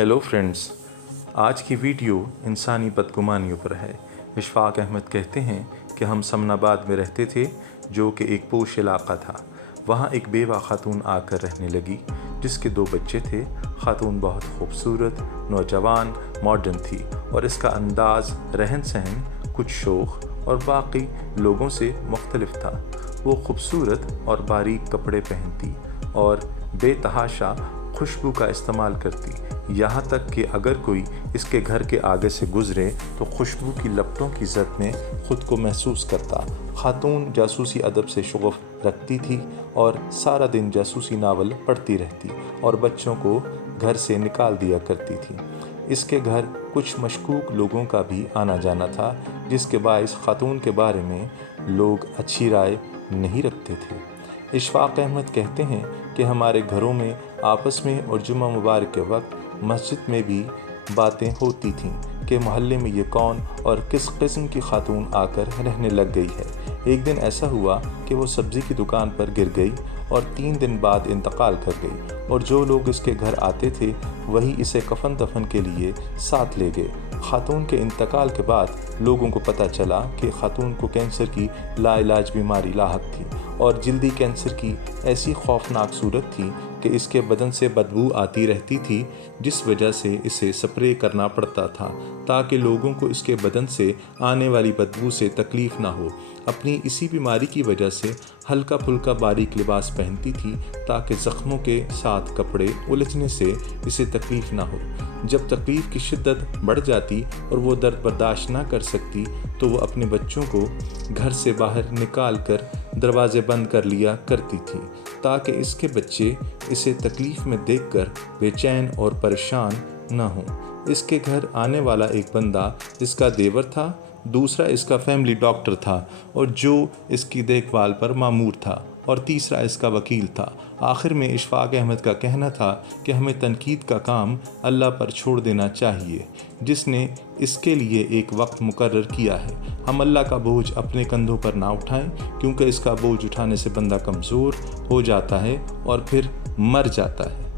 Hello friends, आज की video इंसानी बदगुमानियों पर है। इशफाक अहमद कहते हैं कि हम समनाबाद में रहते थे, जो कि एक पोश इलाका था। वहाँ एक बेवा खातून आकर रहने लगी, जिसके 2 बच्चे थे। खातून बहुत खूबसूरत, नौजवान, मॉडर्न थी और इसका अंदाज़, रहन सहन कुछ शोख और बाकी लोगों से मुख्तलिफ था। वो खूबसूरत और बारीक कपड़े पहनती और बेतहाशा खुशबू का इस्तेमाल करती, यहाँ तक कि अगर कोई इसके घर के आगे से गुज़रे तो खुशबू की लपटों की ज़द में ख़ुद को महसूस करता। खातून जासूसी अदब से शुगफ़ रखती थी और सारा दिन जासूसी नावल पढ़ती रहती और बच्चों को घर से निकाल दिया करती थी। इसके घर कुछ मशकूक लोगों का भी आना जाना था, जिसके बायस खातून के बारे में लोग अच्छी राय नहीं रखते थे। इशफाक अहमद कहते हैं कि हमारे घरों में आपस में और जुम्मा मुबारक के वक्त मस्जिद में भी बातें होती थीं कि मोहल्ले में ये कौन और किस किस्म की खातून आकर रहने लग गई है। एक दिन ऐसा हुआ कि वो सब्ज़ी की दुकान पर गिर गई और 3 दिन बाद इंतकाल कर गई, और जो लोग इसके घर आते थे वही इसे कफन दफन के लिए साथ ले गए। खातून के इंतकाल के बाद लोगों को पता चला कि खातून को कैंसर की लाइलाज बीमारी लाहक थी और जल्दी कैंसर की ऐसी खौफनाक सूरत थी कि इसके बदन से बदबू आती रहती थी, जिस वजह से इसे स्प्रे करना पड़ता था ताकि लोगों को इसके बदन से आने वाली बदबू से तकलीफ़ ना हो। अपनी इसी बीमारी की वजह से हल्का फुल्का बारीक लिबास पहनती थी ताकि ज़ख्मों के साथ कपड़े उलझने से इसे तकलीफ़ ना हो। जब तकलीफ़ की शिद्दत बढ़ जाती और वो दर्द बर्दाश्त ना कर सकती तो वो अपने बच्चों को घर से बाहर निकाल कर दरवाज़े बंद कर लिया करती थी ताकि इसके बच्चे इसे तकलीफ़ में देखकर बेचैन और परेशान ना हों। इसके घर आने वाला एक बंदा इसका देवर था, दूसरा इसका फैमिली डॉक्टर था और जो इसकी देखभाल पर मामूर था, और तीसरा इसका वकील था। आखिर में इशफाक अहमद का कहना था कि हमें तनकीद का काम अल्लाह पर छोड़ देना चाहिए, जिसने इसके लिए एक वक्त मुकर्रर किया है। हम अल्लाह का बोझ अपने कंधों पर ना उठाएं, क्योंकि इसका बोझ उठाने से बंदा कमज़ोर हो जाता है और फिर मर जाता है।